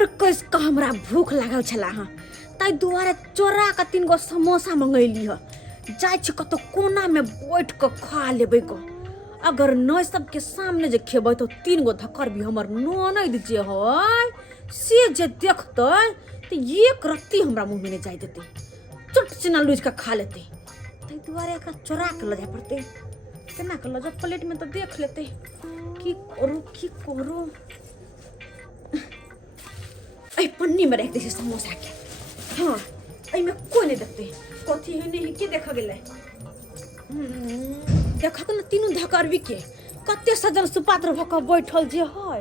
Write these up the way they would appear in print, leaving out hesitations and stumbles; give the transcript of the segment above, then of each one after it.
और कस का हमरा भूख लागल छला हां ताई दुआरे चोरा का 3 गो समोसा मंगैली ह जाय छ कतो कोना में बैठ के खा लेबै क अगर न सबके सामने जे खेबै तो 3 गो धक्कर भी हमर ननद जे है से जे देखतै तो एक रत्ती हमरा मुंह में नहीं जाय देते चट चिना लूज के खा लेते ताई दुआरे एकरा चोरा के ल जाय पड़ते केना के ल जा प्लेट में तो देख लेते की करू ऐ पन्नी में रख दे समोसा के हाँ ऐ में कोई नहीं देखते कथी है नहीं के देखा गेलै देखा तो न तीनों धकरवी के कते सजन सुपात्र भक बैठल जे है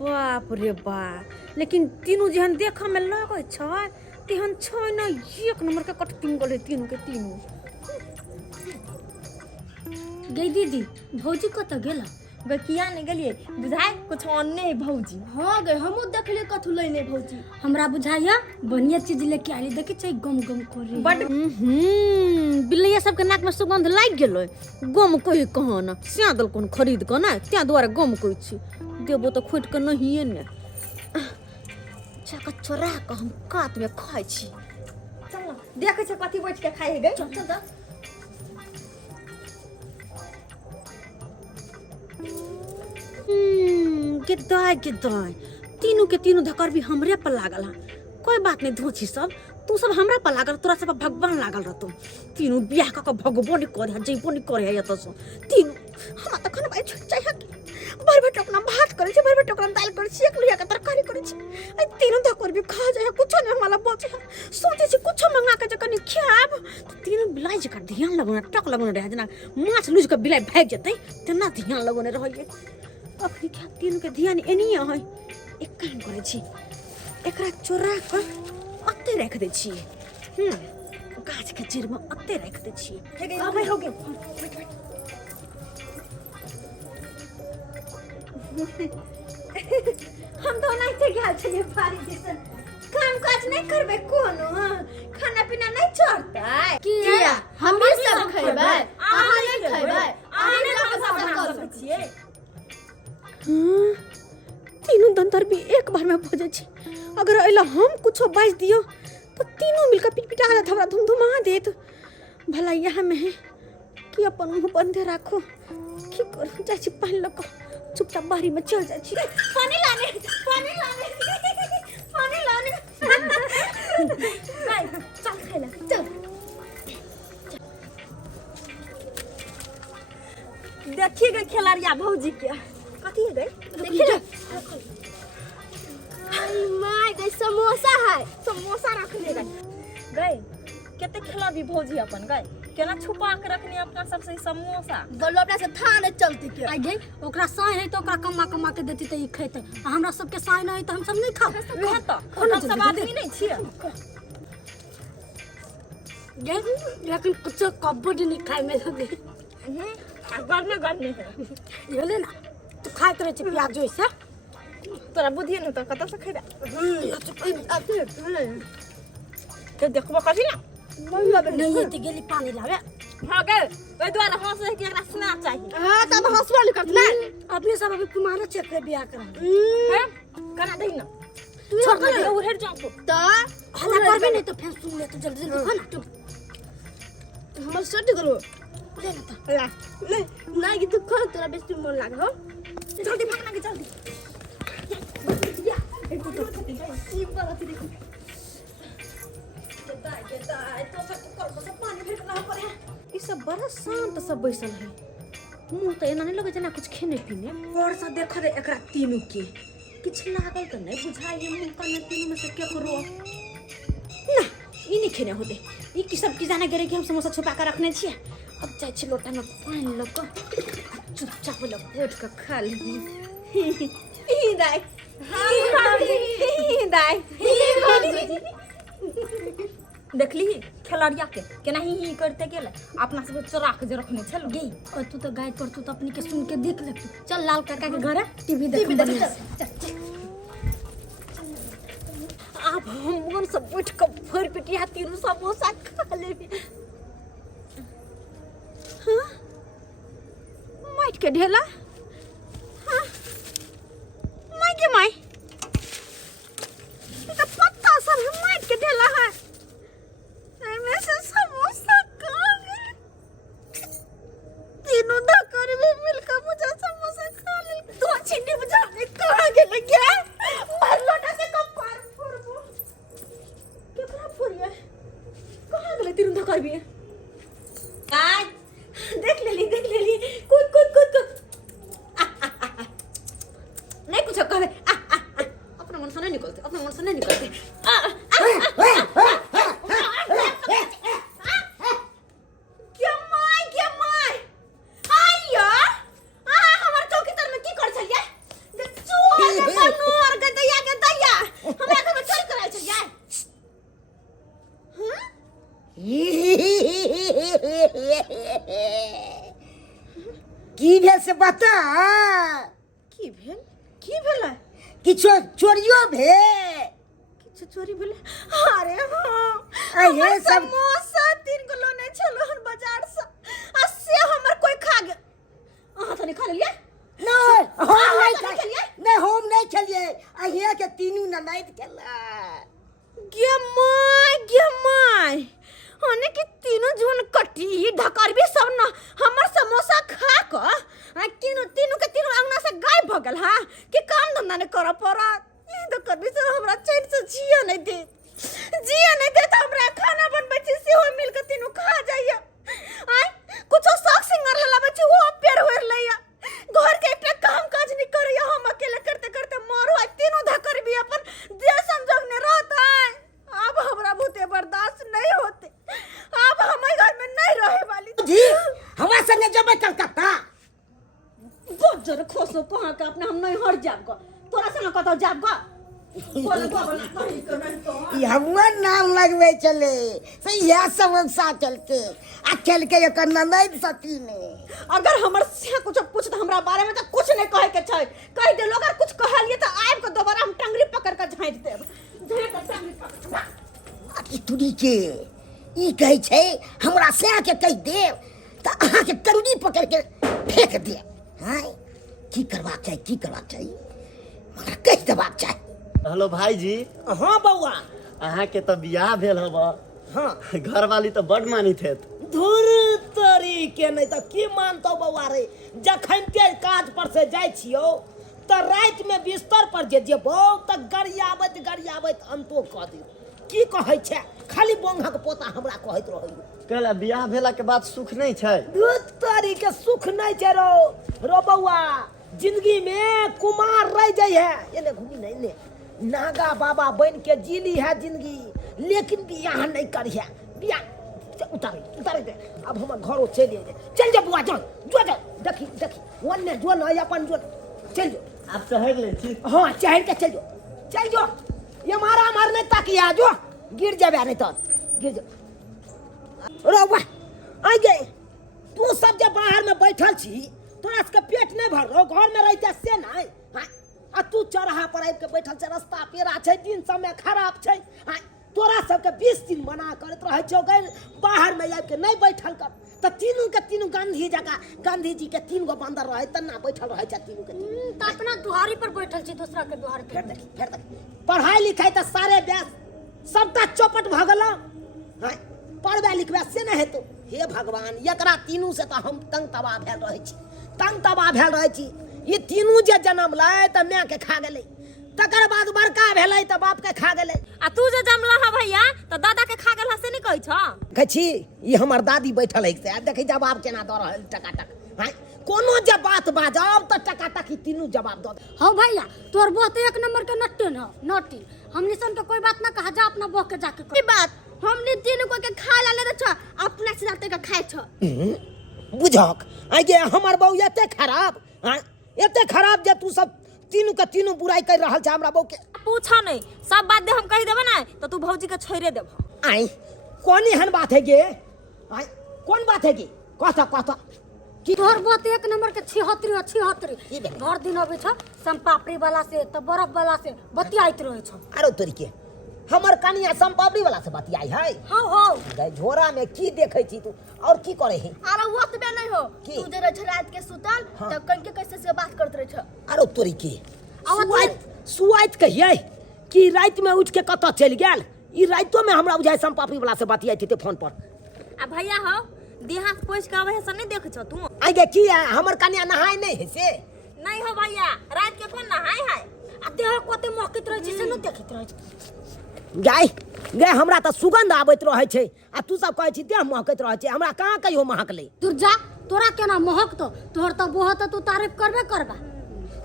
बाप रे बाप लेकिन तीनों जेहन देखा में लगे छै तेहन छै न एक नंबर के कटपिंग गोले तीनों के तीनों गई दीदी भौजी कत गेला वे किया नहीं गलिए बुझाए कुछ अन्ने भौजी हां गए हमहु देखले कथु लइने भौजी हमरा बुझाया बढ़िया चीज लेके आली देखे छै गम गम करे बड बिल्लिया सब के नाक में सुगंध लाग गेलो गम कोई कहन स्यादल कोन खरीद क ना त्या द्वारा गम कोई छी देबो तो खोट के नहीं ने चका चोरा के हम कात में खाइ छी चल देखे छ कथी बैठ के खाए गए चल चल गिदाय तीनों के तीनों धकर भी हमरे पर लागल है कोई बात नहीं धोची सब तू सब हमरा पर लागल तोरा सब भगवान लागल रहतो तीनों बियाह क भगवान नहीं करे जइबो नहीं करे या तो तीनों हम त खन भाई छुट जाय भर भर टोकना भात करे छै भर भर टोकना दाल करे छै एक लुया के तरकारी करे छै आई तीनों धकर भी खा जाय कुछ नहीं हमरा बचे सोचे छी कुछ मंगा के जकनी खाब तीनों बिलाई जकर ध्यान लगोना टक लगोना रह जना माछ लूज के बिलाई भाग जतै तना ध्यान लगोने रहइए अखनी क्या तीनों के ध्यान एनी है एक काम करे छी एकरा चोरा के अत्ते रख दे छी गाछ के जड़ में अत्ते रख दे छी अबे हो गए हम तो नहीं थे गेल छलिए पारी जैसन काम काज नहीं करबे कोनो खाना पीना नहीं चढ़तै किया हम सब खैबै अहाँ नहीं खैबै अहाँ नहीं कर सकय छियै तीनों दंतर भी एक बार में भोजे छी अगर एला हम कुछो बाज दियो तो तीनों मिलकर पिटपिटा देत हमरा धुमधुमा देत भला यहाँ में है कि अपन मुंह बंदे राखो की करू जाय छी पानी लक चुपचाप बाहरी में चल जाय छी पानी लाने नहीं चल खेला चल देखिए गए खिलाड़िया भौजी के कथी है देखिए माय गई समोसा है समोसा रखने गए केते खिला भी भौजी अपन गए केना छुपा के रखनी अपना सबसे समोसा बोलो अपना से था नहीं चलती के आई गई ओकरा साई है तो ओकरा कमा के देती त ई खैते हमरा सबके साई नहीं त हम सब नहीं खाब वह तो हम सब आदमी नहीं छिए लेकिन कुछ कबड्डी नहीं खाए में लगे गरने है ये ले ना तू खाए करे छी प्याज जैसा तोरा बुद्धि न तो कत से खैबा के देखबो कथी ना नहीं है गेली पानी लावे हां गए ओइ द्वारा हंस रहे कि एकरा सुना चाहिए हां तब हंसवा निकल ना अपने सब अभी कुमार चेक के बियाह करा हैं कना दही ना छोड़ दे तू उधर जाओ तो हला करबे नहीं तो फिर सुन ले तो जल्दी जल्दी खा ना हम सट करो ले ना तो ला ले ना कि तू खा तोरा बेसी मन लाग हो जल्दी भागना के जल्दी ई बात देखो तो सब कर सब पानी फेंक ना पड़े ई सब बड़ा शांत सब बैसल है मुंह तो एना नहीं लगे जना कुछ खेने पीने और सा देख दे एकरा तीनों के किछ लागल त नहीं बुझाई मुंह का तीनों में से के करो ना ई नहीं खेने होते ई की सब की जाने गरे कि हम समोसा छुपा के रखने छिए अब जाय छी लोटा में पानी ल क चुपचाप ल बैठ के खा ली ई दाई ई दाई देखली खिलाड़िया के केना ही करते गेले अपना सब चोरा के जे रखने छल गई और तू तो गाय पर तू तो अपनी के सुन के देख ले चल लाल काका के घर टीवी देख बढ़िया से अब हम मन सब बैठ के भर पिटिया तीनों समोसा खा लेबी हां माइट के ढेला हां माई के माई से नहीं निकलते। क्या माय आया हमार चौकी तर में की कर छलिए चोर के बनोर के दैया हमरा घर में चोरी कराल छलिए। की भेल से बता। की भेल किछो चोरियो भेल। किछु चोरी भेले। अरे हां अरे सब समोसा 3 किलो नहीं छलो हन बाजार से आ से हमर कोई खा गेल। अहाँ तो नहीं खा लेलिए। नहीं हम नहीं खा खाइए। नहीं हम नहीं खेलिए। अहिया के तीनू ननद खेला। गे माय हने के तीनों जोन कटी ढकर भी सब न हमर समोसा खा क आ तीनों के तीनों अंगना से गायब भ गेल। हां कि काम धंधा नहीं कर पड़ा ई तो कर भी से हमरा चैन से जिया नहीं दे तो हमरा खाना बनबै छी से हो मिल के तीनों खा जाइए। आय कुछो शौक सिंगार हलाबै छी वो पेड़ होर लैया घर के एकटा काम काज नहीं करैया हम अकेले करते करते मरो आ तीनों धकर भी अपन देह संजोग ने रहता है। अब हमरा भूते बर्दाश्त नहीं होते। अब हम घर में नहीं रहे वाली जी हमरा संगे जबै कलकत्ता। बहुत जर खोसो कहां का अपने हम नहीं हट जाब ग तोरा संग कतो जाब ग बोल बाबा कहीं को नहीं तो ई हमर नाम लगबै चले से यह समस्या चलके आ खेल के एकर ननद सती ने। अगर हमर से कुछ पूछ त हमरा बारे में तो कुछ नहीं कहे के छै। कह दे लोग अगर कुछ कहलिए त आइब के दोबारा हम टंगरी पकड़ के झाँट देब। झाँट के टंगरी पकड़ आकी तुरी के ई कहै छै हमरा से के कह देव त अहाँ के टंगरी पकड़ के फेंक दे। हां की करबाक चाहिए मगर कह देबाक चाहिए। हेलो भाई जी। हां बौआ अहाँ के तो बियाह भेल हब। हां घर वाली तो बड़ मानित हेत। धुर तरी के नहीं तो की मानतो बौआ रे। जखन के काज पर से जाय छियो त रात में बिस्तर पर जे जेबो त गरियाबत अंतो क दे। की कहै छै खाली बोंघक पोता हमरा कहैत रहै। कहला बियाह भेला के बाद सुख नहीं छै। धुर तरी के सुख नहीं छै रो बौआ। जिंदगी में कुमार रह जाय है एने घूमी नहीं ने नागा बाबा बन के जीली है जिंदगी लेकिन बियाह नहीं करिया। बियाह उतारे दे। अब हम घरों चल जा बुआ जो देखी वन्ने जो न अपन जो चल जो। आप शहर ले छी। हां चहल के चल जो ये मारा मारने ताकिया जो गिर जाबे नहीं तो गिर जा। रो वाह आ गए तू सब जे बाहर में बैठल छी तोरा के पेट नहीं भर रो घर में रहते से नहीं। हां आ तू चरहा पर आबि के बैठल छै रास्ता पेरा छै दिन समय खराब छै। हां तोरा सब के 20 दिन मना करत रहै छौ गए बाहर में आबि के नहीं बैठल कर त तीनों के तीनों गांधी जी के 3 गो बंदर रहे तना बैठल रहे छै तीनों के तीनों। त अपना दुहारी पर बैठल छी दूसरा के दुहार पे। फेर देखी पढ़ाई लिखाई त सारे ब्यास सबटा चौपट भ गेल। हां पढ़बे लिखबे से नहीं हेतौ। हे भगवान एकरा तीनों से त हम तंग तबाह भेल रहै छी। ये तीनों जे जन्म लाए त मैं के खा गेलै तकर बाद बड़का भेलै त बाप के खा गेलै। आ तू जे जमला है भैया तो दादा के खा गेल से नहीं कहै छ। कहै छी ई हमर दादी बैठल है से देखै जवाब केना द रहल टकाटक। हां कोनो जे बात बाजब त टकाटक ई तीनों जवाब द दे। हाँ भैया तोर बहू तो एक नंबर के नट्टे न नोटी हमनी सन के कोई बात ना कहा जा अपना बहू के जाके की बात हमने तीनों को के खा लाले त छ अपना से जाते के खाए छ। बुझक आगे हमर बहू एते खराब। हां एते खराब जे तू सब तीनों के तीनों बुराई कर रहल छ हमरा बहू के। पूछा नहीं सब बात दे हम कह देबे ना तो तू भौजी के छोड़े देब। आई कौन एहन बात है गे। आई कौन बात है गे कहता कि तोहर बहू तो एक नंबर के छिहत्तरी भर दिन अबे छ संपापड़ी वाला से त बर्फ वाला से बतियाइत रहे छ। अरे तोरी के हमर कनिया संपापड़ी वाला से बतियाई है। हाँ गई झोरा में की देखै छी तू और की करे है। अरे वो तो नहीं हो की? तू जरा रात के सुतल तब कन के कैसे से बात करत रहे छ। अरे तोरी के सुआइत कहिए कि रात में उठ के कत चल गेल। ई रातो में हमरा बुझाय संपापड़ी वाला से बतियाई थी फोन पर। आ भैया हो देहा पोछ के आवे से नहीं देख छ तू। आगे की है हमर कनिया नहाय नहीं है से नहीं हो भैया रात के कौन नहाय है। आ देह कोते मौकित रहे छै से न देखित रहे छै। गाय हमरा त सुगंध आबैत रहे छै आ तू सब कहै छी देह महकैत रहे छै हमरा कहां कहियो महकले। दूर जा तोरा केना महक तो तोहर त बहू त तू तारीफ करबे करबा।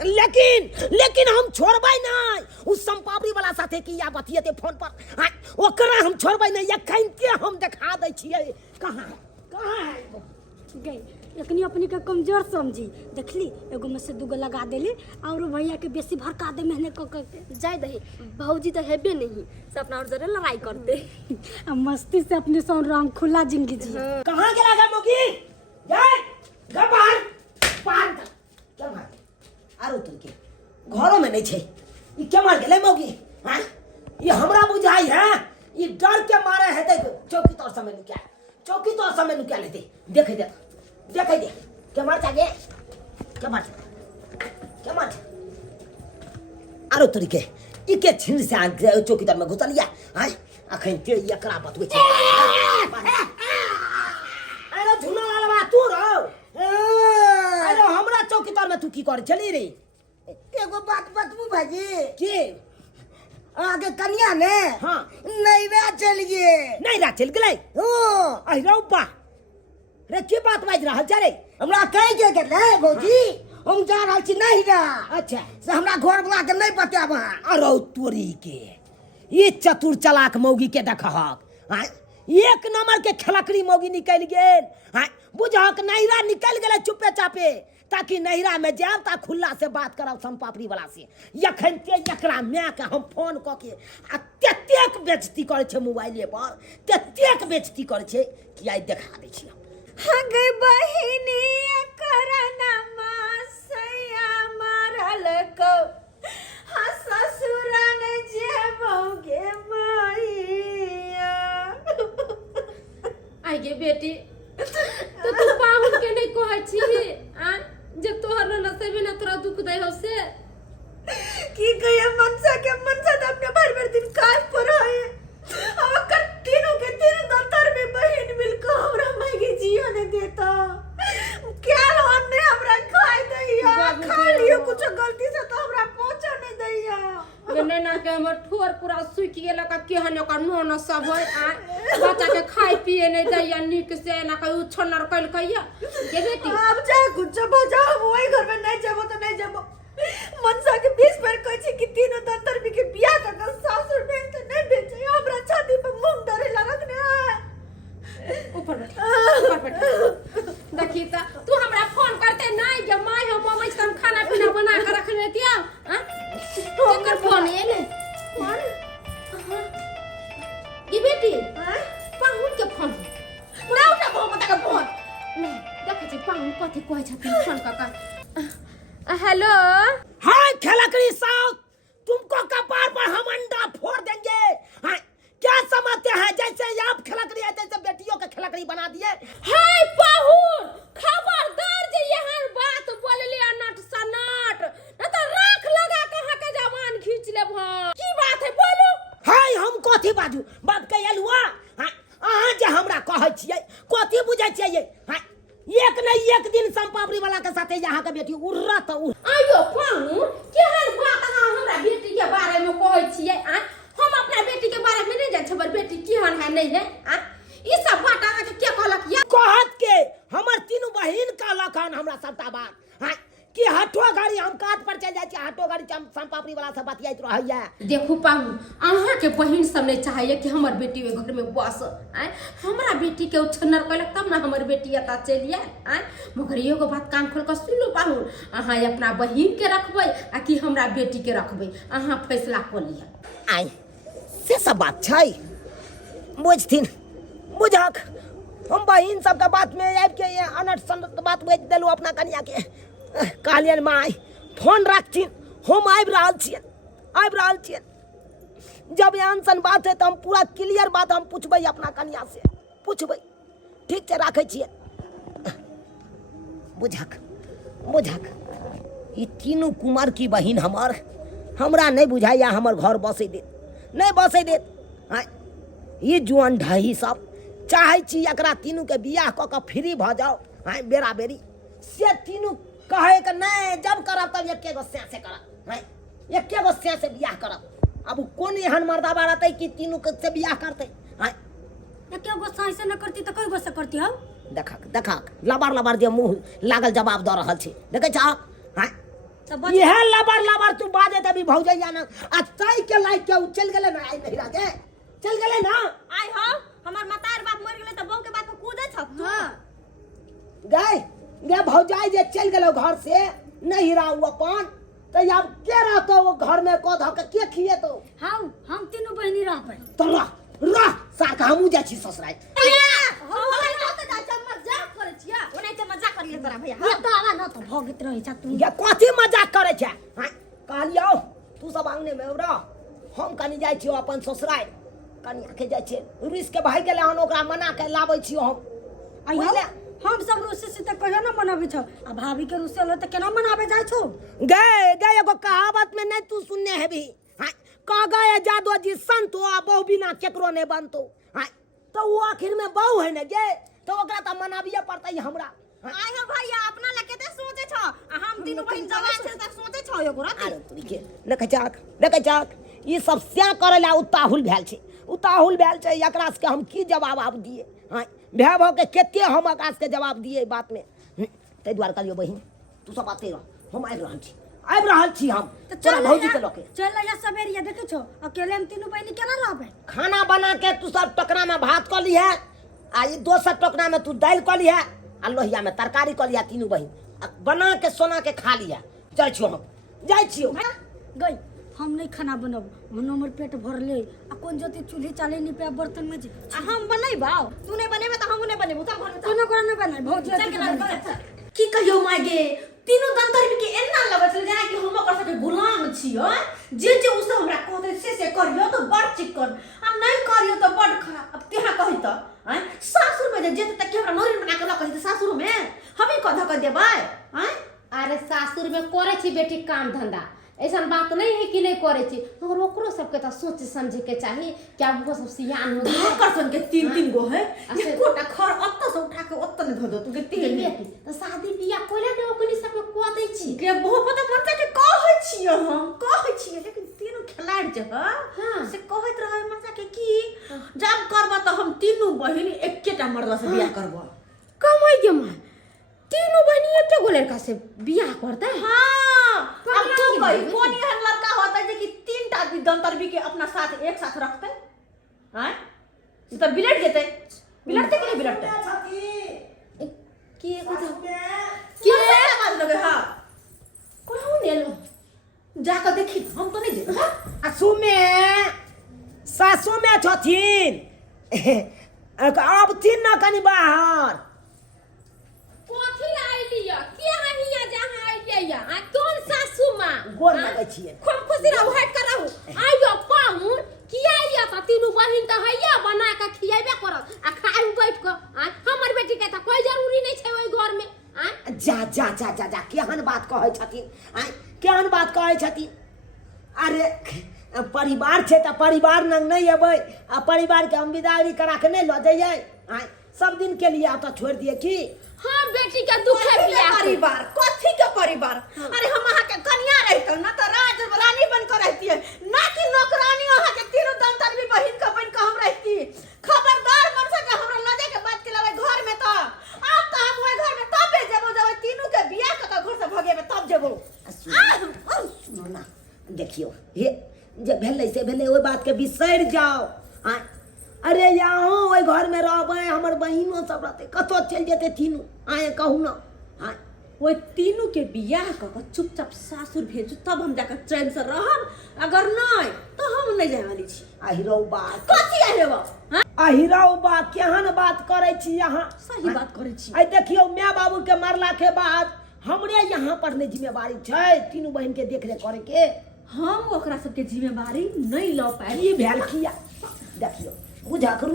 लेकिन हम छोड़बै नहीं उस संपावरी वाला साथे की या बतियते फोन पर ओकरा हम छोड़बै नहीं एखन के हम दिखा दै छियै कहाँ है गई लेकिन अपनी के कमजोर समझी देखली एगो में से दूगो लगा देली और भैया के बेसी भड़का दे मेहनत कर जाय दही भौजी तो हेबे नहीं से अपना और जरे लड़ाई करते मस्ती से अपने सौन राम खुला जिंदगी जी कहाँ गेला गा मोगी जाय गबार पार क्या मार आरो तुम के घरों में नहीं छे ई क्या मार गेले मोगी हां ये हमरा बुझाई है ये डर के मारे है देख चौकी तोर समय निकाल चौकी तोर समय निकाल लेते देख दे क्या मार जागे क्या मार आरो तरीके ई के छिन से आ चौकीदार में घुसल लिया हां अखन ते एकरा बतबै छै अरे झुना लालवा तू रहो अरे हमरा चौकीदार में तू की करे छली रे एगो बात बतबू भाजी की आगे कन्या ने हां नैरा चल गए नहीं चल गेलै हाँ आई रौपा रे की बात बाज रहल छ रे हमरा कह के गेलै भौजी हम जा रहल छी नैरा अच्छा से हमरा घर वाला के नहीं बताब अरौ तोरी के ये चतुर चालाक मौगी के देखहक हां एक नंबर के खलकड़ी मौगी निकल गेल हां बुझहक नैरा निकल गेलै चुपे चापे ताकि नैरा में जाब ता खुल्ला से बात करब संपापड़ी वाला से यखन ते एकरा माय के हम फोन क के आ ततेक बेइज्जती करे छै मोबाइले पर ततेक बेइज्जती करे छै कि आइ देखा दै छी हगे बहिनी करना मासया मारल को ससुरा ने जेबोगे मैया आई गे बेटी तो तू पाहुन के नहीं कहै छी आ जब तोहर नसीब न तोरा दुख दे हो से की कहिए मनसा तो अपने भर भर दिन काज पर है अब कर तीनों के तीन दंतर में बहन मिलकर हमरा मैगी जियो ने देता क्या लोन ने हमरा खाई दैया खा लियो कुछ गलती से तो हमरा पहुंचा नहीं दैया गने ना के हमर ठोर पूरा सुखि गेल का केहन का नोन सब होय आ बच्चा के खाई पिए नहीं दैया निक से ना कहि उछनर कइल कहिया के बेटी अब जा कुछ बजा वही घर में नहीं जाबो तो नहीं जाबो मनसा के 20 पर कहै छी कि तीनों दंतर भी के बियाह का सासुर में तो नहीं बेचे हमरा छाती पे मुंह डरे लागत ने ऊपर बैठ देखी त तू हमरा फोन करते नहीं जे माय हम मम्मी से खाना पीना बना के रखने दिया हां केकर फोन है ने फोन ई बेटी पाहुन के फोन पूरा उठा बहुत का फोन नहीं देखे छी पाहुन कथि कहै छथिन फोन का हेलो हाय खलकड़ी साहब तुमको कपार पर हम अंडा फोड़ देंगे हाय क्या समझते हैं जैसे आप खलकड़ी है जैसे बेटियों के खलकड़ी बना दिए हाय पाहुन खबरदार जे यहाँ बात बोलले नट सनट न तो राख लगा कहां के जवान खींच लेब हां की बात है बोलू हाय हम कथि बाजू बात कहल हुआ हाय अहाँ जे हमरा कहै छियै कथि बुझै छियै हाय एक नहीं एक दिन संपावरी वाला के साथे यहाँ के बेटी उड़त आयो पाहुन केहन बात अहाँ हमरा बेटी के बारे में कहै छियै आ हम अपना बेटी के बारे में नहीं जान छबर बेटी केहन है नहीं है आ ई सब बात अहाँ के के कहलक या कहत के हमर तीनों बहिन कहलक हन हमरा सबटा बात हाय कि हटो गाड़ी हम काट पर चल जाय छी हटो गाड़ी संपावरी वाला से बतियाइत रहैया देखू पाहुन अहाँ के बहिन सब नहीं चाहिए कि हमर बेटी के घर में बस आय हमरा बेटी के उछनर कलक तब ना हमर बेटी एता चलिए आय मगर एगो बात कान खोल के सुन लो पाहुन अहाँ अपना बहिन के रखबै आ कि हमरा बेटी के रखबै अहाँ फैसला क लिया आई से सब बात छै बुझथिन बुझक हम बहिन सब के बात में आबि के अनट सनट बात बुझ देलु अपना कन्या के कहलियन माय फोन रखथिन हम आबि रहल छियै जब एहन सन बात है तो हम पूरा क्लियर बात हम पूछबै अपना कन्या से पूछबै ठीक छै राखै छियै बुझक ई तीनों कुमार की बहिन हमरा नहीं बुझाइया हमर घर बसै देत नहीं बसै देत ये जुआन ढही सब चाहे छी एकरा तीनों के बियाह क के फ्री भ जाओ हां बेरा बेरी से तीनों कहे के नहीं जब करब तब एके गो से करब हां एके गो से बियाह करब अब कौन एहन मर्दाबा रहतै कि तीनों के से बियाह करतै हां एके गो से न करती तो कई गो से करती हम देखक लबार जे मुंह लागल जवाब द रहल छी देखे छ हां यह लबर लबर तू बाजे तभी भौजैया ना आ तई के लाइक के चल गेले ना आई नहीं राजे चल गेले ना आई हो हमार मतार बाप मर गेले त बहू के बात पे कूदे छ हां गए गे भौजाई जे चल गेलो घर से नहीं रहा अपन तो अब के रहतो वो घर में को धक के खिए तो हम तीनों बहनी रह पे तो रह सार हमू जा छी ससुराल मजाक करिए तोरा भैया ये तो आवा न तो भगत रही छ तू ये कथी मजाक करे छ कहलियो तू सब आंगने में रह हम कनी जाय छियो अपन ससुराल कनी आके जाय छी रुस के भाई गेले हन ओकरा मना के लाबै छियो हम आइयो हम सब रुसे से त कहियो न मनाबे छ आ भाभी के रुसे ल त केना मनाबे जाय छो गए गए एगो कहावत में नहीं तू सुनने हेबी कह गए जादू जी संतो आ बहु बिना केकरो ने बनतो तो वो आखिर में बहु है न गे तो ओकरा त मनाबिए पड़तै हमरा आई हो भैया अपना लगे ते सोचे छ आ हम तीनों बहिन जवान छै त सोचे छ एगो रात अरे तू के नकचाक ई सब स्या करेला उताहुल भेल छै उताहुल भेल छै एकरा से हम की जवाब आब दिए भाई भाव के केते हम एकरा से जवाब दिए बात में तै द्वार करियो बहिन तू सब बाते रह हम आबि रहल छी हम तोरा भौजी के लके चल या सवेरिया देखे छो अकेले हम तीनों बहनी केना रहबे खाना बना के तू सब टोकरा में भात क लिहे आ ई दोसर टोकरा में तू दाल क लिहे आ लोहिया में तरकारी क लिया तीनों बहिन बना के सोना के खा लिया जाय छियो गई हम नहीं खाना बनब मन हमर पेट भरले आ कोन जते चूल्हे चाले नहीं पे बर्तन में जे आ हम बनैबा तू नहीं बनेबे त हम नहीं बनेबू चल घर में कोनो कोना नहीं बनाई भौजी की कहियो मागे तीनों दंतर के एना लगत छै जेना कि हम ओकर सबके गुलाम छियो जे उ सब हमरा कहते से करियो तो बड़ चिकन हम नहीं करियो तो बड़ खराब अब तेहा कहि त हैं सासुर में जे तक के हमरा नोरी बना के लकहि त सासुर में हम ही कधा कर देबै हैं अरे सासुर में करे छी बेटी काम धंधा ऐसा बात नहीं है कि नहीं करे छी मगर ओकरो सबके त सोच समझे के चाहिए क्या वो सब सियान हो गए करसन के तीन गो है ये कोटा खर अत्त से उठा के अत्त ने धो दो तू के तीन बेटी तो शादी बियाह कोला ने ओकनी सब को दै छी के बहुत पता मत के कहै छियो हम कहै छियै लेकिन तीनों खिलाड़ जे हां से कहैत रहै मत के की जब करबा त हम तीनों बहिन एकेटा मर्द से बियाह करबो कमाई के मां तीनों बहनी एके गो लड़का से बियाह करते हां अब तो कोई कोन एहन लड़का होता है कि तीनटा दंतरबी के अपना साथ एक साथ रखते हैं तो बिलट जेते बिलटते कि नहीं बिलटते की कथा की बात लगे हां कहू ने लो जाकर देखी हम तो नहीं जे सासू में छथिन अब तीन ना कनी बाहर कोथी आई लिया के हनिया जहां आई लिया आ कौन सासू मां गोर लगे छिए खूब खुशी रहू हट कर रहू आइयो पाहुन किया या त तीनों बहिन त हैया बना के खियाबे करत आ खाए बैठ के आ हमर बेटी के त कोई जरूरी नहीं छै ओई घर में आ जा केहन बात कहै छथिन केहन बात कहै छथिन अरे परिवार छै त परिवार नंग नहीं अबै आ परिवार के हम विदाई करा के नहीं ल जइयै सब दिन के लिए आता छोड़ दिए की हां बेटी के दुख है बियाह परिवार कथी के परिवार अरे हम अहाँ के कन्या रहत ना त राज रानी बन कर रहती है ना कि नौकरानी अहाँ के तीनों दंतर भी बहिन के बन के हम रहती खबरदार मन से हमरा लजे के बात के लगे घर में त अब त हम ओइ घर में तबे जेबो जब तीनों के बियाह के घर से भगेबे तब जेबो सुनो ना देखियो हे जे भेलै से भेलै ओइ बात के बिसर जाओ अरे यहाँ ओइ घर में रहबै हमर बहिनो सब रहते कतो चल जेते तीनों कहू ना वो तीनों के बियाह क चुपचाप सासुर भेजू तब हम जाकर चैन से रहब अगर नहीं तो हम नहीं जाए वाली छी अहिरौ बात कथी आहेबा अहिरौ बात केहन बात करे छी यहाँ सही बात करे छी आई देखियो माय बाबू के मरला के बाद हमरे यहाँ पर ने जिम्मेवारी छै तीनों बहन के देखरेख करे के हम ओकरा सबके जिम्मेवारी नहीं ल पाए की भेल किया देखियो बुझा के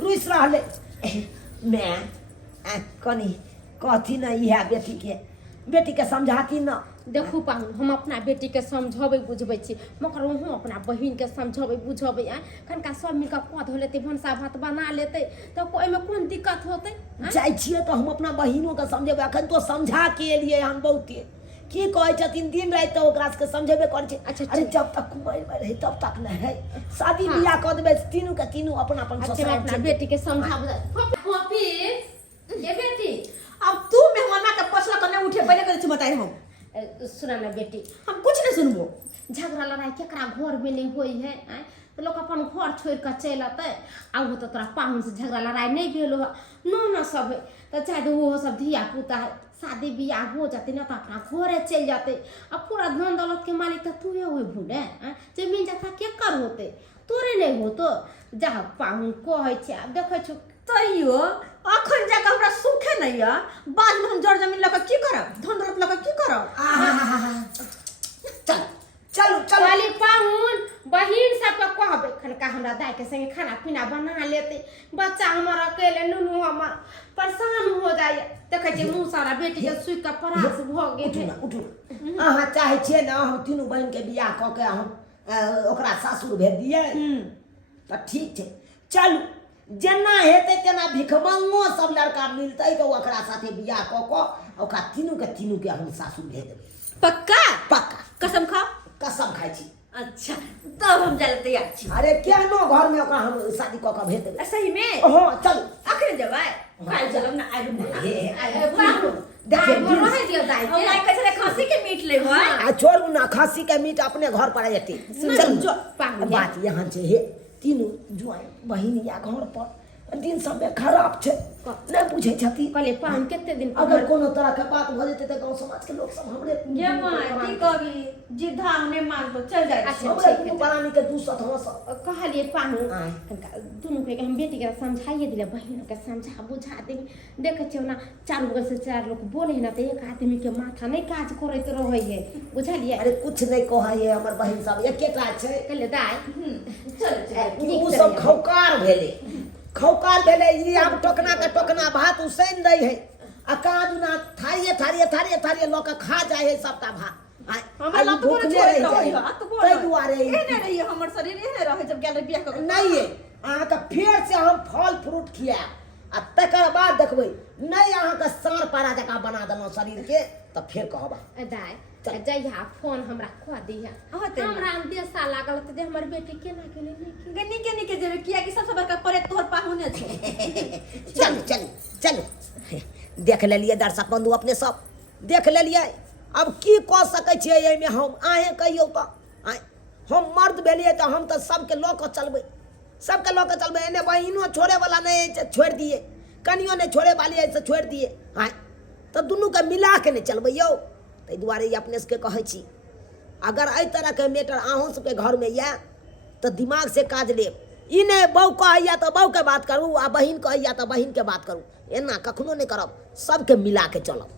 रुइस रहले मैं कनी कथी ना इहा बेटी के समझाती ना देखू पाहुन हम अपना बेटी के समझाबे बुझबै छी मगर हम अपना बहिन के समझाबे बुझाबे कनका सब मिल के कह धो लेते भनसा भात बना लेते तो कोई में कोन दिक्कत होते जाय छिए तो हम अपना बहिनों के समझेबे अखन तो समझा के लिए हम बहुते की कहै छथिन दिन रात तो ओकरा के समझेबे कर छै अच्छा अरे जब तक कुमार में रहे तब तक नहीं है शादी बियाह कर देबे तीनों के तीनों अपना अपन अच्छा अपना बेटी के समझाबे ऑफिस ये बेटी अब तू मेहमाना के पछला कने उठे पहले करे छी बताई हम सुना ना बेटी, हम कुछ नहीं सुनबो। झगड़ा लड़ाई केकरा घर में नहीं होई है आय? तो लोग अपन घर छोड़ कर चल अतै आ वो तो तोरा पाहुन से झगड़ा लड़ाई नहीं भेल हो न सब है तो चाहे वो सब धिया पुता है शादी बियाह हो जाते ना तो अपना घरे चल जाते अब पूरा धन दौलत के मालिक तो तू हो भूले जमीन जथा के कर होते तोरे नहीं हो तो जा पाहुन कहे छे अब देखे छु तैयो अखन जाके हमरा सुखे नहीं है, बाद में हम जड़ जमीन लगा की करब, धन दौलत लगा की करब। चल चलो चलो वाली पाहुन बहिन सबके कहबे खनका हमरा दाई के संगे खाना पीना बना लेते बच्चा हमारा अकेले नुनू हमर परेशान हो जाए देखे छे मुंह सारा बेटी के सुई के परास भ गेल उठू अहाँ चाहे छिए ना हम तीनों बहन के बियाह क के हम ओकरा सासुर भेज दिए तो ठीक छे। चलू जेना हेते तेना भिखमंगो सब लड़का मिलते तो ओकरा साथे बियाह क के ओकरा तीनों के हम सासुर भेज देबे। पक्का पक्का कसम खाओ। कसम खाई छी। अच्छा तब हम जाए तैयार छी। अरे केहनो घर में ओकरा हम शादी क के भेज देबे। सही में हां चलू अखरे जबै काल चलब ना आइ पाहुन देखिए घर रह दियो दाई हम के लाइक करे खसी के मीट लेबै आ छोड़ू ना खस्सी के मीट अपने घर पर आते। चल जो पाहुन बात यहाँ छे हे तीनों जुआई बहिन या घर पर दिन सब में खराब छे नहीं पूछे छती। कहले पाहुन केते दिन अगर कोनो तरह के बात भ जेते त गांव समाज के लोग सब हमरे ये माय की कहबी जिद्धा हमने मार दो चल जाए। अच्छा हमरे ठीक है परानी के दूसत हो सब कहलिए पाहुन हाँ। दुनू के हम बेटी के समझाइए दिले बहन के समझा बुझा दे देखे छे ना चार लोग से चार लोग बोले ना तो एक आदमी के माथा नहीं काज करैत रहे है बुझलिए। अरे कुछ नहीं कहै है हमर बहिन सब एकेटा छे। कहले दाई चल उ सब खौकार भेले ई आब टोकना के टोकना भात उसैन दै है आ कादुना थारिये लोग के खा जाय है सबटा भात। हमरा लत बोले भूखले छोड़ रहि रही जाय है तो बोल तै दुआरे एने रही हमर शरीर एने रहे जब गेल बियाह कर नहीं है अहाँ के फेर से हम फल फ्रूट खियाब आ तकर बाद देखबै नहीं अहाँ के सार पारा जका बना देलौ शरीर के त फेर कहबा दाई जइहा फोन हमरा कह दिया हमरा अंदेशा लागल त जे हमर बेटी केना केले नहीं गन्नी के जेबे किया कि सबसे बड़का परे तोहर पाहुने छे। चल देख लेलिए दर्शक बंधु अपने सब देख लेलिए अब की कह सकै छियै एहिमे हम अहें कहियौ त हम मर्द भेलिए त हम त सबके लऽ कऽ चलबै एने बहिनो छोड़े वाला नहीं है छोड़ दिए कनियो नहीं छोड़े वाली है से छोड़ दिए तो दुनू के मिला के नहीं चलबै यौ। ताहि दुआरे अपने सबके कहै छी अगर एहि तरह के मैटर अहूँ सबके घर में या तो दिमाग से काज लेब ई नहीं बहू कहैया तो बहू के बात करू आ बहिन कहैया तो बहिन के बात करू एना कखनो नहीं करब सबके मिला के चलब।